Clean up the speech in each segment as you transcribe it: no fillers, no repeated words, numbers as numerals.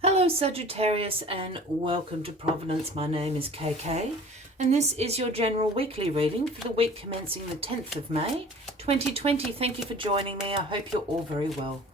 Hello Sagittarius and welcome to Providence. My name is KK and this is your general weekly reading for the week commencing the 10th of May 2020. Thank you for joining me. I hope you're all very well.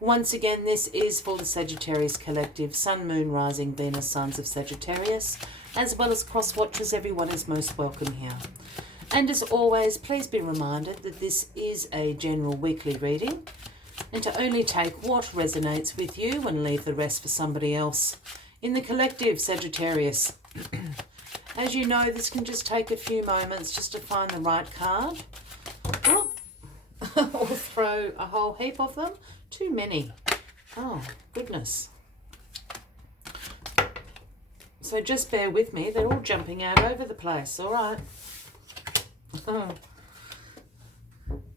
Once again, this is for the Sagittarius Collective, Sun, Moon, Rising, Venus, signs of Sagittarius, as well as cross watchers. Everyone is most welcome here. And as always, please be reminded that this is a general weekly reading and to only take what resonates with you and leave the rest for somebody else in the collective, Sagittarius. As you know, this can just take a few moments just to find the right card. Oh, or throw a whole heap of them. Too many. Oh, goodness. So just bear with me. They're all jumping out over the place. All right.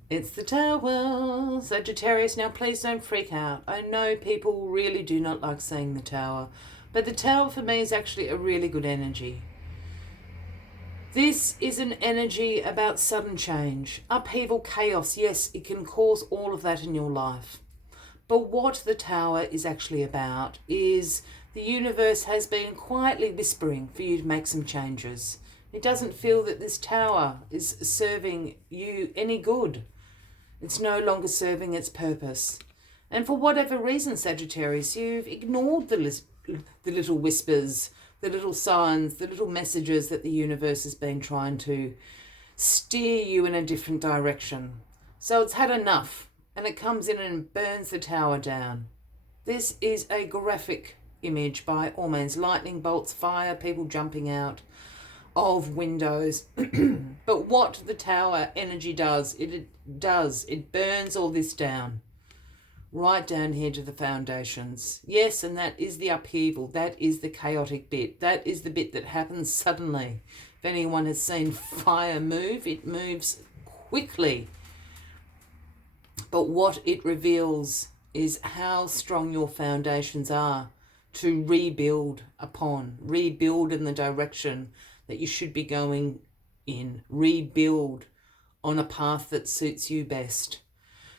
It's the Tower, Sagittarius. Now, please don't freak out. I know people really do not like saying the Tower, but the Tower for me is actually a really good energy. This is an energy about sudden change, upheaval, chaos. Yes, it can cause all of that in your life. But what the Tower is actually about is the universe has been quietly whispering for you to make some changes. It doesn't feel that this Tower is serving you any good. It's no longer serving its purpose. And for whatever reason, Sagittarius, you've ignored the little whispers, the little signs, the little messages that the universe has been trying to steer you in a different direction. So it's had enough, and it comes in and burns the Tower down. This is a graphic image by all means. Lightning bolts, fire, people jumping out of windows. But what the Tower energy does, it burns all this down, right down here to the foundations. Yes, and that is the upheaval. That is the chaotic bit. That is the bit that happens suddenly. If anyone has seen fire move, it moves quickly. But what it reveals is how strong your foundations are to rebuild upon, rebuild in the direction that you should be going in, rebuild on a path that suits you best.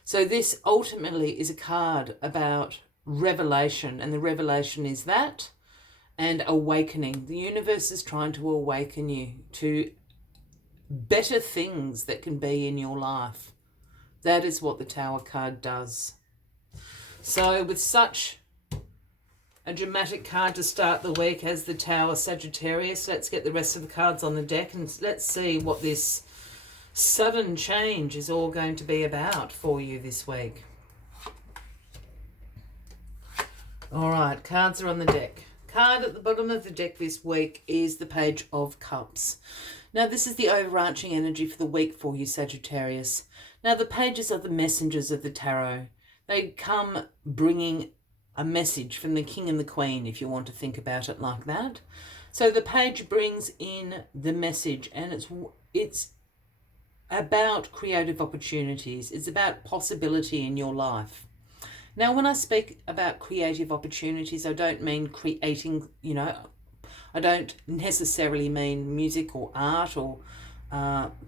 So this ultimately is a card about revelation, and the revelation is that, and awakening. The universe is trying to awaken you to better things that can be in your life. That is what the Tower card does. So with such a dramatic card to start the week as the Tower, Sagittarius, let's get the rest of the cards on the deck and let's see what this sudden change is all going to be about for you this week. All right, cards are on the deck. Card at the bottom of the deck this week is the Page of Cups. Now, this is the overarching energy for the week for you, Sagittarius. Now, the pages are the messengers of the tarot. They come bringing a message from the King and the Queen, if you want to think about it like that. So the page brings in the message, and it's about creative opportunities. It's about possibility in your life. Now, when I speak about creative opportunities, I don't mean creating, I don't necessarily mean music or art or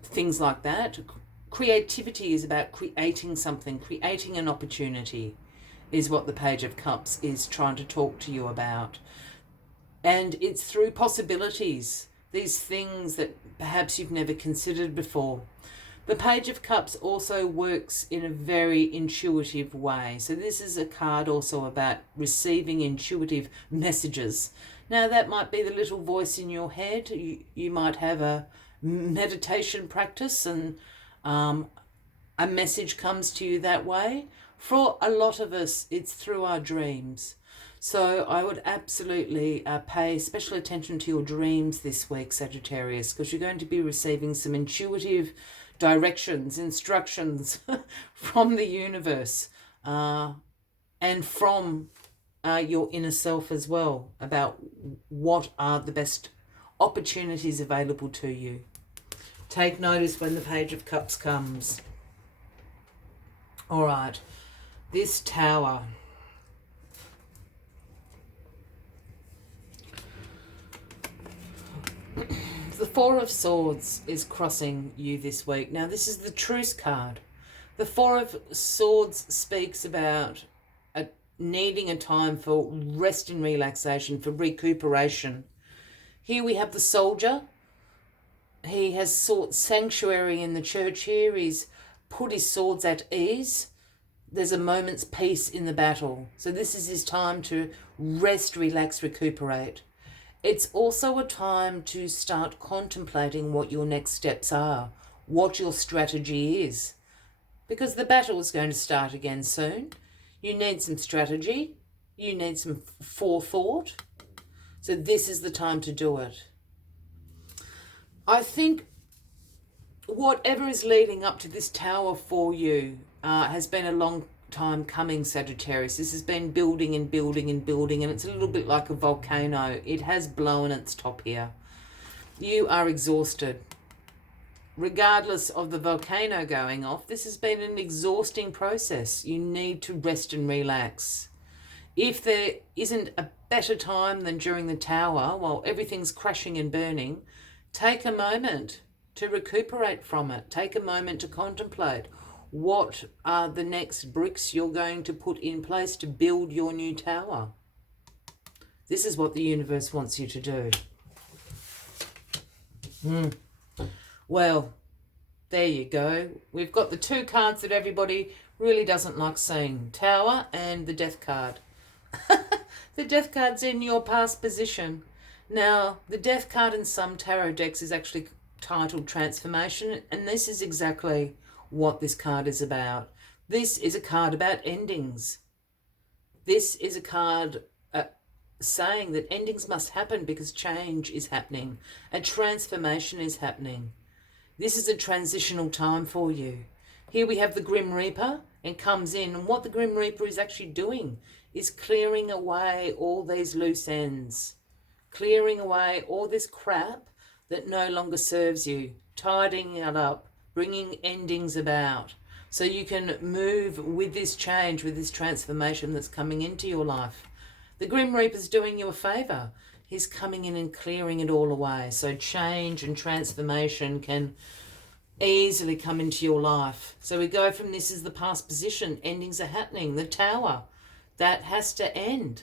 things like that. Creativity is about creating something, creating an opportunity is what the Page of Cups is trying to talk to you about. And it's through possibilities, these things that perhaps you've never considered before. The Page of Cups also works in a very intuitive way. So this is a card also about receiving intuitive messages. Now, that might be the little voice in your head. You might have a meditation practice and a message comes to you that way. For a lot of us, it's through our dreams. So I would absolutely pay special attention to your dreams this week, Sagittarius, because you're going to be receiving some intuitive directions, instructions from the universe and from your inner self as well about what are the best opportunities available to you. Take notice when the Page of Cups comes. All right. This Tower. The Four of Swords is crossing you this week. Now, this is the Truce card. The Four of Swords speaks about needing a time for rest and relaxation, for recuperation. Here we have the soldier. He has sought sanctuary in the church here. He's put his swords at ease. There's a moment's peace in the battle. So this is his time to rest, relax, recuperate. It's also a time to start contemplating what your next steps are, what your strategy is. Because the battle is going to start again soon. You need some strategy. You need some forethought. So this is the time to do it. I think whatever is leading up to this tower for you has been a long time coming, Sagittarius. This has been building and building and building, and it's a little bit like a volcano. It has blown its top here. You are exhausted. Regardless of the volcano going off, this has been an exhausting process. You need to rest and relax. If there isn't a better time than during the tower, while everything's crashing and burning, take a moment to recuperate from it. Take a moment to contemplate what are the next bricks you're going to put in place to build your new tower. This is what the universe wants you to do. Well, there you go. We've got the two cards that everybody really doesn't like seeing. Tower and the Death card. The Death card's in your past position. Now, the Death card in some tarot decks is actually titled Transformation, and this is exactly what this card is about. This is a card about endings. This is a card saying that endings must happen because change is happening. A transformation is happening. This is a transitional time for you. Here we have the Grim Reaper and comes in, and what the Grim Reaper is actually doing is clearing away all these loose ends, clearing away all this crap that no longer serves you, tidying it up, bringing endings about, so you can move with this change, with this transformation that's coming into your life. The Grim Reaper's doing you a favour. He's coming in and clearing it all away, so change and transformation can easily come into your life. So we go from this is the past position, endings are happening, the Tower, that has to end.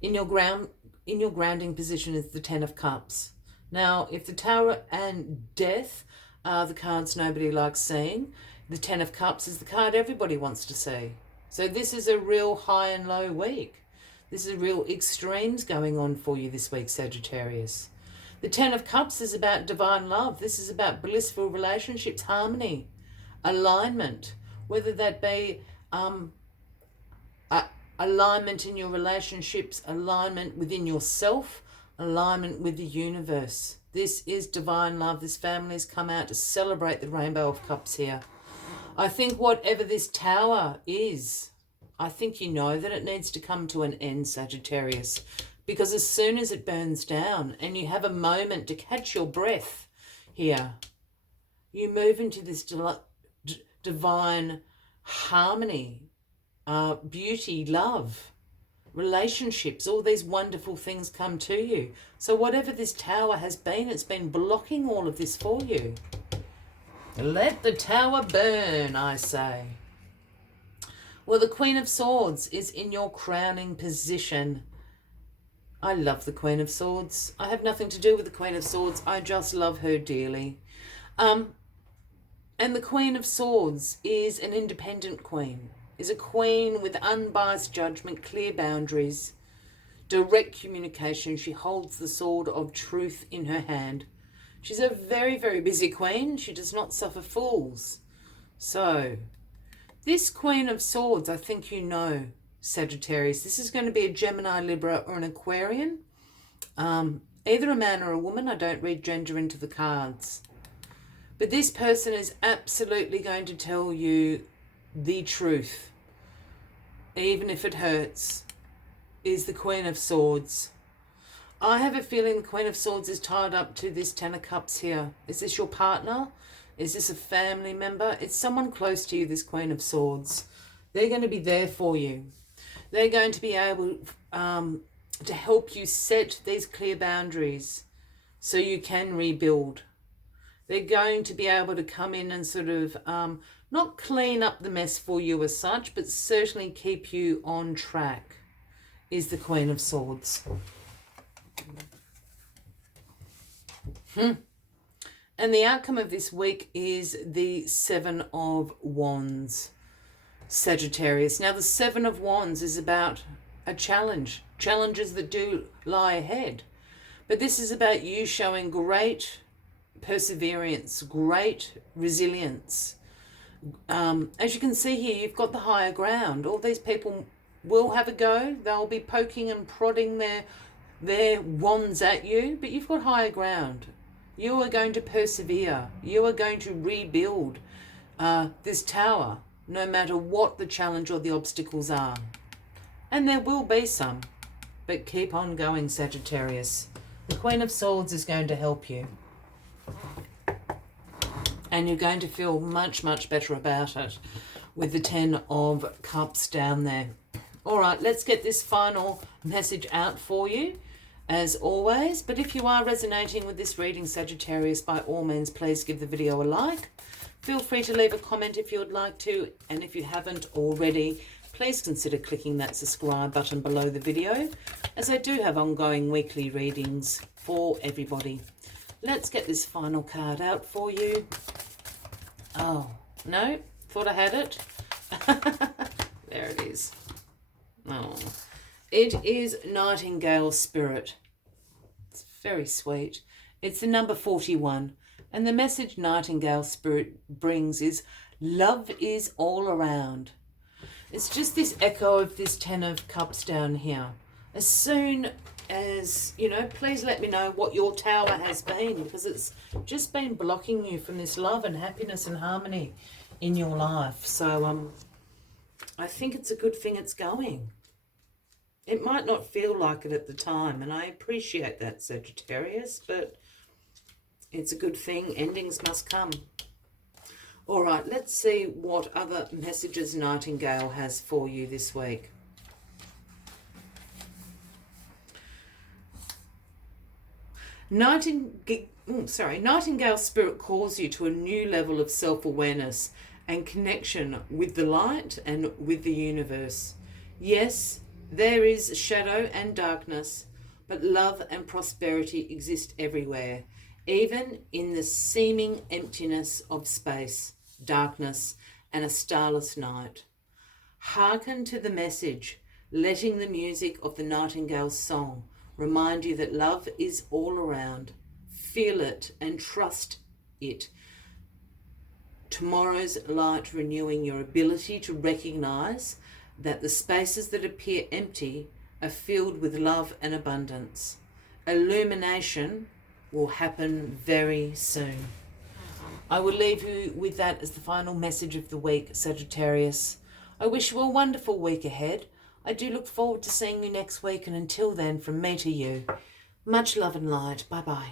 In your grounding position is the Ten of Cups. Now, if the Tower and Death are the cards nobody likes seeing, the Ten of Cups is the card everybody wants to see. So this is a real high and low week. This is real extremes going on for you this week, Sagittarius. The Ten of Cups is about divine love. This is about blissful relationships, harmony, alignment, whether that be alignment in your relationships, alignment within yourself, alignment with the universe. This is divine love. This family has come out to celebrate the Rainbow of Cups here. I think whatever this tower is, I think you know that it needs to come to an end, Sagittarius, because as soon as it burns down and you have a moment to catch your breath here, you move into this divine harmony, beauty, love, relationships, all these wonderful things come to you. So whatever this tower has been, it's been blocking all of this for you. Let the tower burn, I say. Well, the Queen of Swords is in your crowning position. I love the Queen of Swords. I have nothing to do with the Queen of Swords. I just love her dearly. And the Queen of Swords is an independent queen, is a queen with unbiased judgment, clear boundaries, direct communication. She holds the sword of truth in her hand. She's a very, very busy queen. She does not suffer fools. So, this Queen of Swords, I think you know, Sagittarius, this is going to be a Gemini, Libra, or an Aquarian. Either a man or a woman. I don't read gender into the cards. But this person is absolutely going to tell you the truth, even if it hurts, is the Queen of Swords. I have a feeling the Queen of Swords is tied up to this Ten of Cups here. Is this your partner? Is this a family member? It's someone close to you, this Queen of Swords. They're going to be there for you. They're going to be able to help you set these clear boundaries so you can rebuild. They're going to be able to come in and sort of not clean up the mess for you as such, but certainly keep you on track, is the Queen of Swords. And the outcome of this week is the Seven of Wands, Sagittarius. Now, the Seven of Wands is about a challenge, challenges that do lie ahead. But this is about you showing great perseverance, great resilience. As you can see here, you've got the higher ground. All these people will have a go. They'll be poking and prodding their wands at you, but you've got higher ground. You are going to persevere. You are going to rebuild this tower, no matter what the challenge or the obstacles are. And there will be some, but keep on going, Sagittarius. The Queen of Swords is going to help you. And you're going to feel much, much better about it with the 10 of Cups down there. All right, let's get this final message out for you, as always. But if you are resonating with this reading, Sagittarius, by all means, please give the video a like. Feel free to leave a comment if you would like to. And if you haven't already, please consider clicking that subscribe button below the video, as I do have ongoing weekly readings for everybody. Let's get this final card out for you. Oh, no, thought I had it. There it is. Oh, it is Nightingale Spirit. It's very sweet. It's the number 41. And the message Nightingale Spirit brings is love is all around. It's just this echo of this 10 of Cups down here. As soon as, you know, please let me know what your tower has been, because it's just been blocking you from this love and happiness and harmony in your life. So I think it's a good thing it's going. It might not feel like it at the time, and I appreciate that, Sagittarius, but it's a good thing. Endings must come. All right, let's see what other messages Nightingale has for you this week. Nightingale Spirit calls you to a new level of self-awareness and connection with the light and with the universe. Yes, there is shadow and darkness, but love and prosperity exist everywhere, even in the seeming emptiness of space, darkness, and a starless night. Hearken to the message, letting the music of the Nightingale's song remind you that love is all around. Feel it and trust it. Tomorrow's light renewing your ability to recognize that the spaces that appear empty are filled with love and abundance. Illumination will happen very soon. I will leave you with that as the final message of the week, Sagittarius. I wish you a wonderful week ahead. I do look forward to seeing you next week, and until then, from me to you, much love and light. Bye-bye.